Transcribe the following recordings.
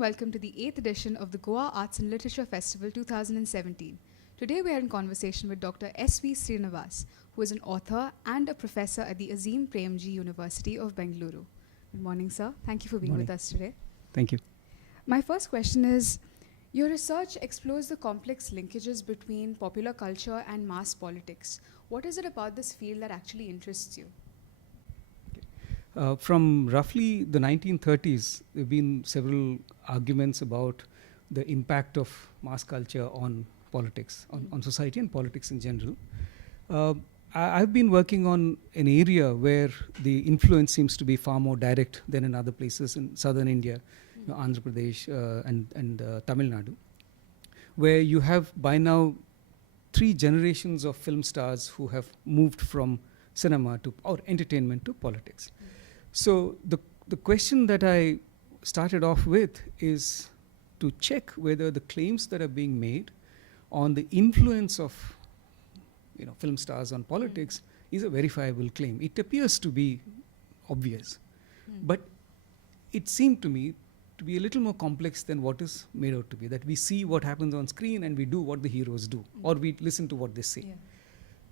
welcome to the 8th edition of the Goa Arts and Literature Festival 2017. Today we are in conversation with Dr. SV Srinivas, who is an author and a professor at the Azim Premji University of Bengaluru. Good morning, sir. Thank you for being with us today. Thank you. My first question is, your research explores the complex linkages between popular culture and mass politics. What is it about this field that actually interests you? From roughly the 1930s, there have been several arguments about the impact of mass culture on politics, on society and politics in general. I've been working on an area where the influence seems to be far more direct than in other places in southern India, Andhra Pradesh and Tamil Nadu, where you have by now 3 generations of film stars who have moved from cinema to or entertainment to politics. So the question that I started off with is to check whether the claims that are being made on the influence of film stars on politics is a verifiable claim. It appears to be obvious, but it seemed to me to be a little more complex than what is made out to be, that we see what happens on screen and we do what the heroes do, or we listen to what they say. Yeah.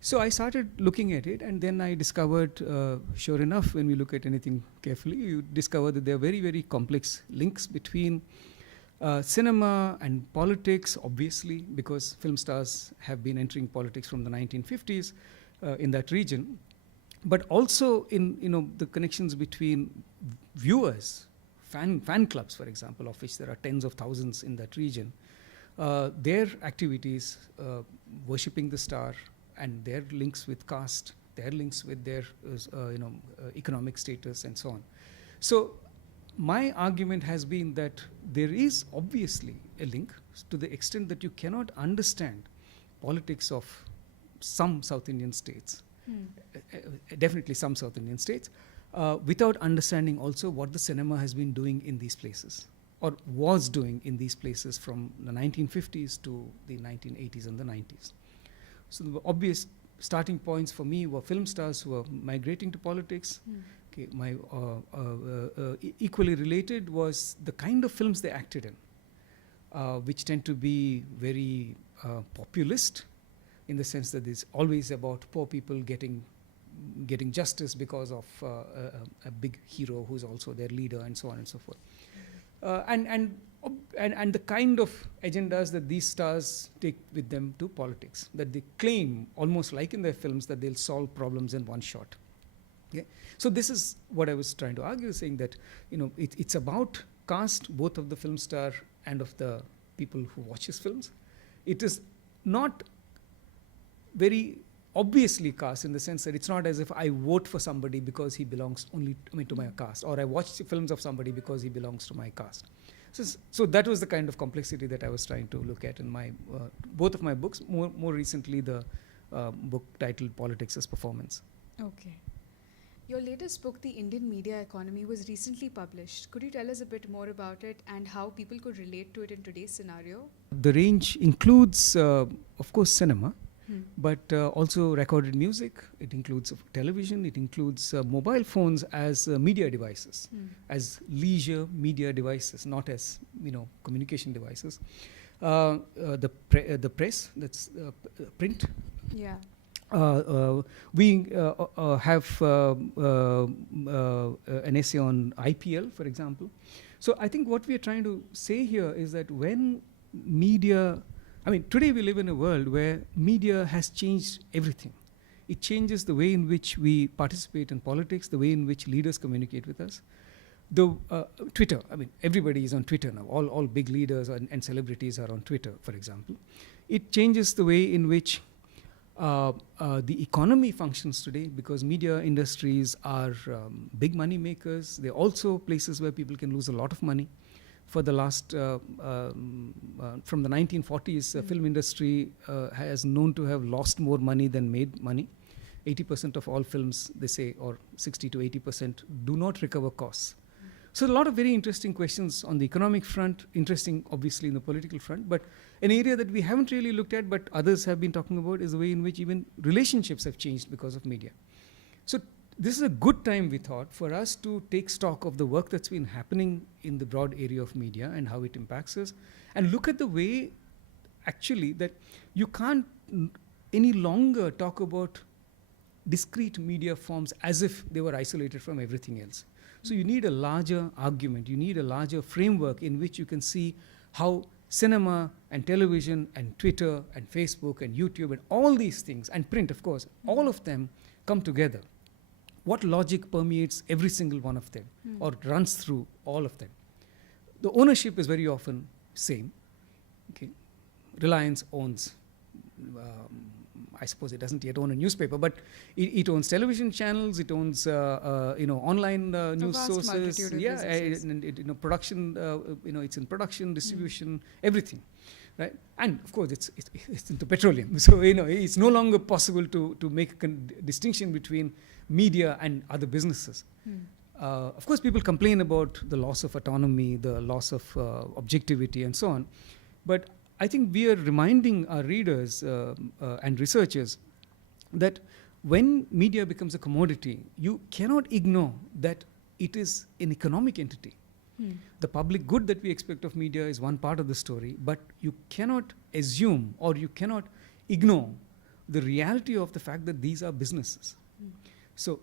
So I started looking at it, and then I discovered, sure enough, when we look at anything carefully, you discover that there are very, very complex links between cinema and politics, obviously, because film stars have been entering politics from the 1950s in that region, but also in the connections between viewers, fan clubs, for example, of which there are tens of thousands in that region, their activities, worshipping the star, and their links with caste, their links with their economic status, and so on. So my argument has been that there is obviously a link to the extent that you cannot understand politics of some South Indian states, definitely some South Indian states, without understanding also what the cinema has been doing in these places, or was doing in these places from the 1950s to the 1980s and the 90s. So the obvious starting points for me were film stars who were migrating to politics. Okay, equally related was the kind of films they acted in, which tend to be very populist, in the sense that it's always about poor people getting justice because of a big hero who's also their leader, and so on and so forth. And the kind of agendas that these stars take with them to politics, that they claim, almost like in their films, that they'll solve problems in one shot. Okay? So this is what I was trying to argue, saying that it's about caste, both of the film star and of the people who watch his films. It is not very obviously caste, in the sense that it's not as if I vote for somebody because he belongs only to my caste, or I watch the films of somebody because he belongs to my caste. So that was the kind of complexity that I was trying to look at in my both of my books. More recently, the book titled "Politics as Performance." Okay. Your latest book, The Indian Media Economy, was recently published. Could you tell us a bit more about it and how people could relate to it in today's scenario? The range includes, of course, cinema, but also recorded music. It includes television. It includes mobile phones as media devices, as leisure media devices, not as communication devices. The press, that's print. Yeah. We have an essay on IPL, for example. So I think what we are trying to say here is that when media, today we live in a world where media has changed everything. It changes the way in which we participate in politics, the way in which leaders communicate with us. Twitter, everybody is on Twitter now. All big leaders and celebrities are on Twitter, for example. It changes the way in which the economy functions today, because media industries are big money makers. They're also places where people can lose a lot of money. For the last, from the 1940s, film industry has known to have lost more money than made money. 80% of all films, they say, or 60 to 80%, do not recover costs. So a lot of very interesting questions on the economic front, interesting obviously in the political front, but an area that we haven't really looked at but others have been talking about is the way in which even relationships have changed because of media. So this is a good time, we thought, for us to take stock of the work that's been happening in the broad area of media and how it impacts us, and look at the way actually that you can't any longer talk about discrete media forms as if they were isolated from everything else. So you need a larger argument, you need a larger framework in which you can see how cinema and television and Twitter and Facebook and YouTube and all these things, and print of course, all of them come together. What logic permeates every single one of them or runs through all of them? The ownership is very often same. Okay. Reliance owns, I suppose it doesn't yet own a newspaper, but it owns television channels, it owns online news sources, and production, it's in production, distribution, everything, right? And of course it's into petroleum, so it's no longer possible to make a distinction between media and other businesses. Of course, people complain about the loss of autonomy, the loss of objectivity, and so on, but I think we are reminding our readers and researchers that when media becomes a commodity, you cannot ignore that it is an economic entity. The public good that we expect of media is one part of the story, but you cannot assume or you cannot ignore the reality of the fact that these are businesses. So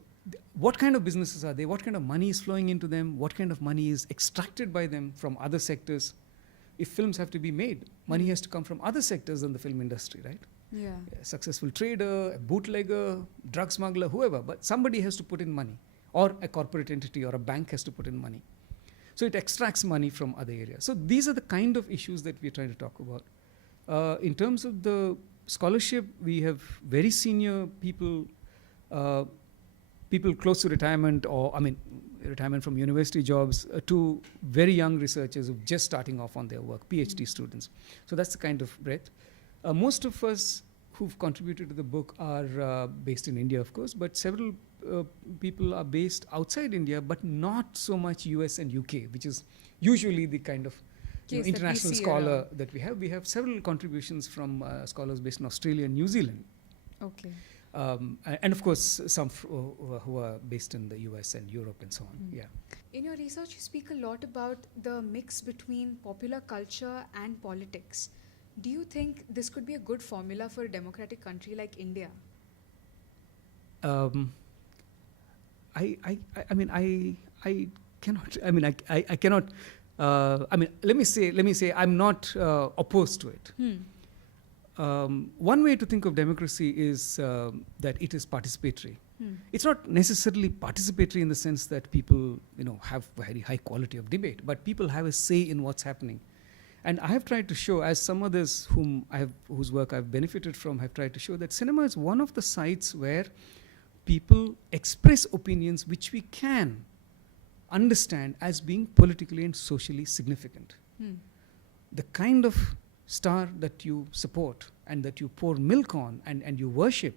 what kind of businesses are they? What kind of money is flowing into them? What kind of money is extracted by them from other sectors? If films have to be made, money has to come from other sectors than the film industry, right? Yeah. A successful trader, a bootlegger, drug smuggler, whoever, but somebody has to put in money, or a corporate entity or a bank has to put in money. So it extracts money from other areas. So these are the kind of issues that we're trying to talk about. In terms of the scholarship, we have very senior people, people close to retirement, retirement from university jobs, to very young researchers who are just starting off on their work, PhD students. So that's the kind of breadth. Most of us who've contributed to the book are based in India, of course, but several people are based outside India, but not so much US and UK, which is usually the kind of international scholar that we have. We have several contributions from scholars based in Australia and New Zealand. Okay. And of course, some who are based in the US and Europe and so on. Yeah. In your research, you speak a lot about the mix between popular culture and politics. Do you think this could be a good formula for a democratic country like India? I cannot. I cannot. Let me say, I'm not opposed to it. One way to think of democracy is that it is participatory. It's not necessarily participatory in the sense that people, have very high quality of debate, but people have a say in what's happening. And I have tried to show, as some others whose work I've benefited from have tried to show, that cinema is one of the sites where people express opinions which we can understand as being politically and socially significant. The kind of star that you support and that you pour milk on and you worship,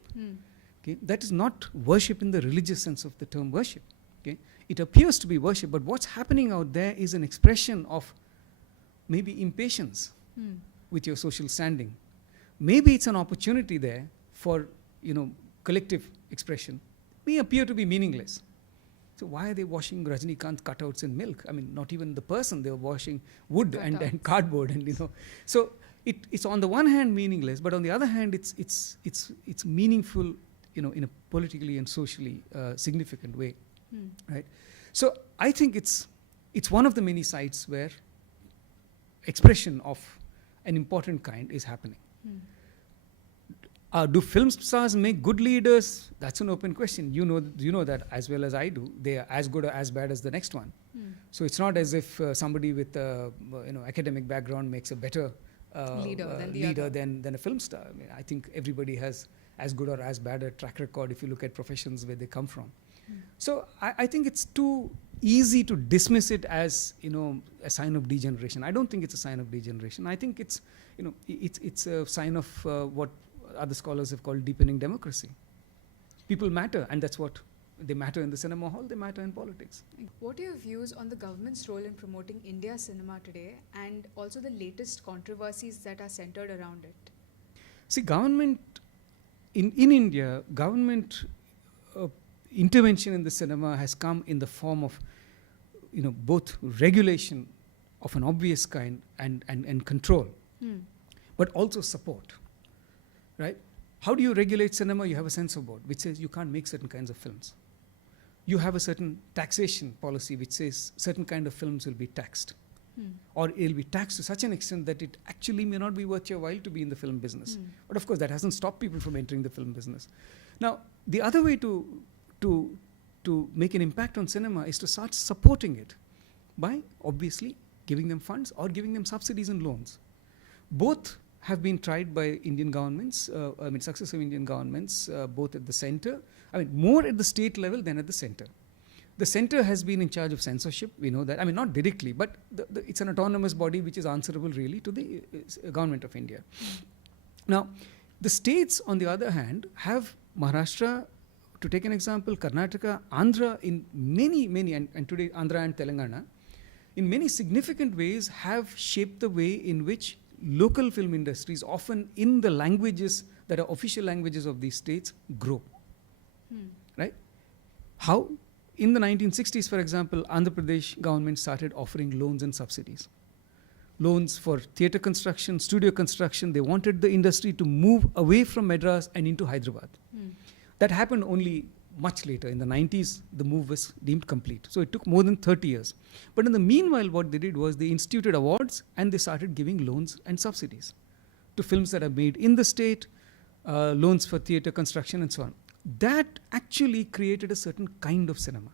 okay, that is not worship in the religious sense of the term worship. Okay? It appears to be worship, but what's happening out there is an expression of maybe impatience with your social standing. Maybe it's an opportunity there for collective expression. May appear to be meaningless. So why are they washing Rajinikanth cutouts in milk? Not even the person, they were washing wood and cardboard, and So it's on the one hand meaningless, but on the other hand it's meaningful, in a politically and socially significant way, right? So I think it's one of the many sites where expression of an important kind is happening. Do film stars make good leaders? That's an open question. You know that as well as I do. They are as good or as bad as the next one. So it's not as if somebody with academic background makes a better leader than a film star. I think everybody has as good or as bad a track record if you look at professions where they come from. So I think it's too easy to dismiss it as a sign of degeneration. I don't think it's a sign of degeneration. I think it's a sign of what other scholars have called deepening democracy. People matter, and that's what they matter in the cinema hall, they matter in politics. What are your views on the government's role in promoting India cinema today, and also the latest controversies that are centered around it? See, government in India, government intervention in the cinema has come in the form of, both regulation of an obvious kind and control, but also support, right? How do you regulate cinema? You have a censor board which says you can't make certain kinds of films. You have a certain taxation policy which says certain kind of films will be taxed, or it'll be taxed to such an extent that it actually may not be worth your while to be in the film business. But of course, that hasn't stopped people from entering the film business. Now, the other way to make an impact on cinema is to start supporting it by obviously giving them funds or giving them subsidies and loans. Both have been tried by Indian governments, successive Indian governments, both at the center, more at the state level than at the center. The center has been in charge of censorship, we know that. Not directly, but it's an autonomous body which is answerable really to the government of India. Now, the states, on the other hand, have Maharashtra, to take an example, Karnataka, Andhra, in many, and today Andhra and Telangana, in many significant ways have shaped the way in which local film industries, often in the languages that are official languages of these states, grow. Right? How? In the 1960s, for example, Andhra Pradesh government started offering loans and subsidies. Loans for theatre construction, studio construction. They wanted the industry to move away from Madras and into Hyderabad. That happened only much later. In the 90s, the move was deemed complete. So it took more than 30 years. But in the meanwhile, what they did was they instituted awards and they started giving loans and subsidies to films that are made in the state, loans for theatre construction and so on. That actually created a certain kind of cinema.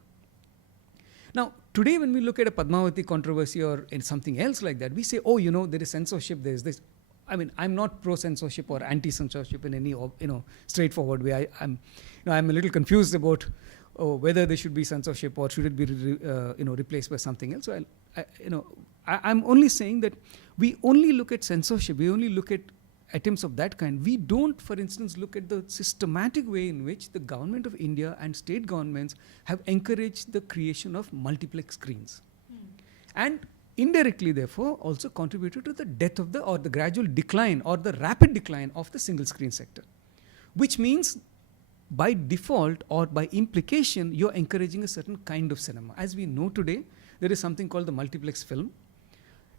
Now, today when we look at a Padmavati controversy or in something else like that, we say, there is censorship, there is this. I'm not pro-censorship or anti-censorship in any, straightforward way. I'm a little confused about whether there should be censorship or should it be, replaced by something else. So I'm only saying that we only look at censorship. We only look at attempts of that kind. We don't, for instance, look at the systematic way in which the government of India and state governments have encouraged the creation of multiplex screens. And indirectly, therefore, also contributed to the death of or the gradual decline or the rapid decline of the single screen sector. Which means, by default or by implication, you're encouraging a certain kind of cinema. As we know today, there is something called the multiplex film.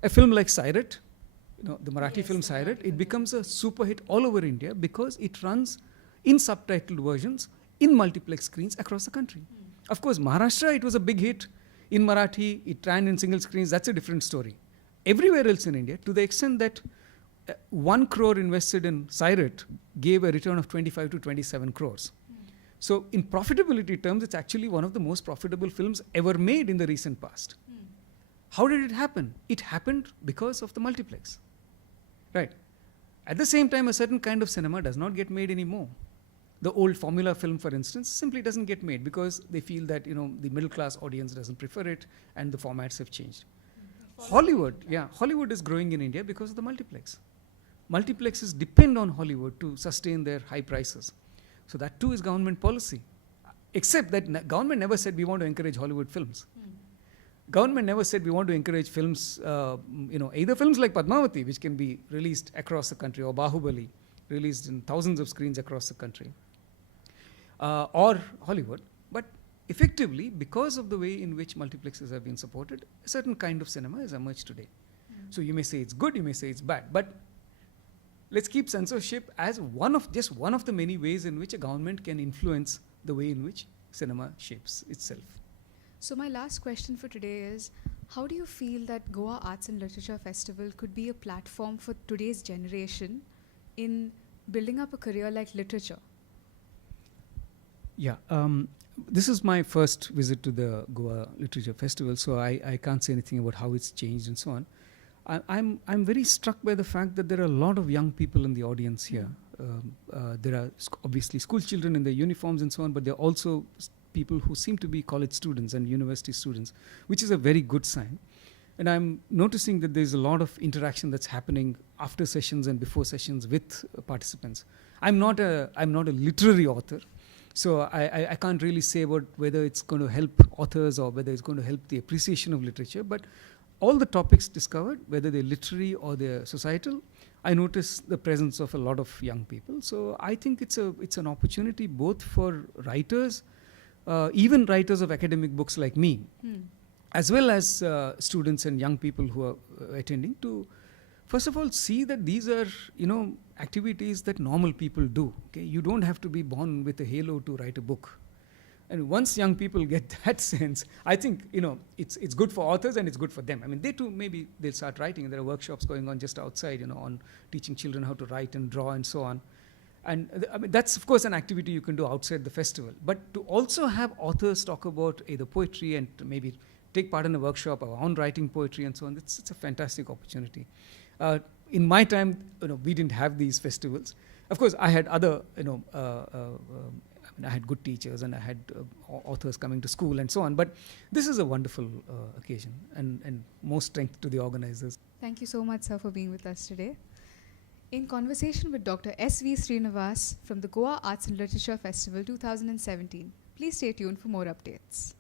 A film like Siret, the Marathi film Siret, it becomes a super hit all over India because it runs in subtitled versions in multiplex screens across the country. Of course, Maharashtra, it was a big hit. In Marathi, it ran in single screens. That's a different story. Everywhere else in India, to the extent that 1 crore invested in Siret gave a return of 25 to 27 crores. So in profitability terms, it's actually one of the most profitable films ever made in the recent past. How did it happen? It happened because of the multiplex. Right. At the same time, a certain kind of cinema does not get made anymore. The old formula film, for instance, simply doesn't get made because they feel that, the middle class audience doesn't prefer it and the formats have changed. Hollywood is growing in India because of the multiplex. Multiplexes depend on Hollywood to sustain their high prices. So that too is government policy. Except that government never said we want to encourage Hollywood films. Government never said we want to encourage films, either films like Padmavati, which can be released across the country, or Bahubali, released in thousands of screens across the country, or Hollywood. But effectively, because of the way in which multiplexes have been supported, a certain kind of cinema has emerged today. So you may say it's good, you may say it's bad, but let's keep censorship as one of the many ways in which a government can influence the way in which cinema shapes itself. So my last question for today is, how do you feel that Goa Arts and Literature Festival could be a platform for today's generation in building up a career like literature? Yeah, this is my first visit to the Goa Literature Festival, so I can't say anything about how it's changed and so on. I'm very struck by the fact that there are a lot of young people in the audience here. There are obviously school children in their uniforms and so on, but there are also people who seem to be college students and university students, which is a very good sign. And I'm noticing that there's a lot of interaction that's happening after sessions and before sessions with participants. I'm not a literary author, so I can't really say about whether it's going to help authors or whether it's going to help the appreciation of literature, but all the topics discovered, whether they're literary or they're societal, I notice the presence of a lot of young people. So I think it's an opportunity both for writers, even writers of academic books like me, Hmm. as well as students and young people who are attending, to first of all see that these are, activities that normal people do. Okay, you don't have to be born with a halo to write a book. And once young people get that sense, I think, it's good for authors and it's good for them. I mean, they too, maybe they'll start writing. There are workshops going on just outside, on teaching children how to write and draw and so on. And I mean, that's of course an activity you can do outside the festival. But to also have authors talk about either poetry and to maybe take part in a workshop around writing poetry and so on, it's a fantastic opportunity. In my time, we didn't have these festivals. Of course, I had other, I had good teachers and I had authors coming to school and so on. But this is a wonderful occasion, and more strength to the organizers. Thank you so much, sir, for being with us today. In conversation with Dr. SV Srinivas from the Goa Arts and Literature Festival 2017. Please stay tuned for more updates.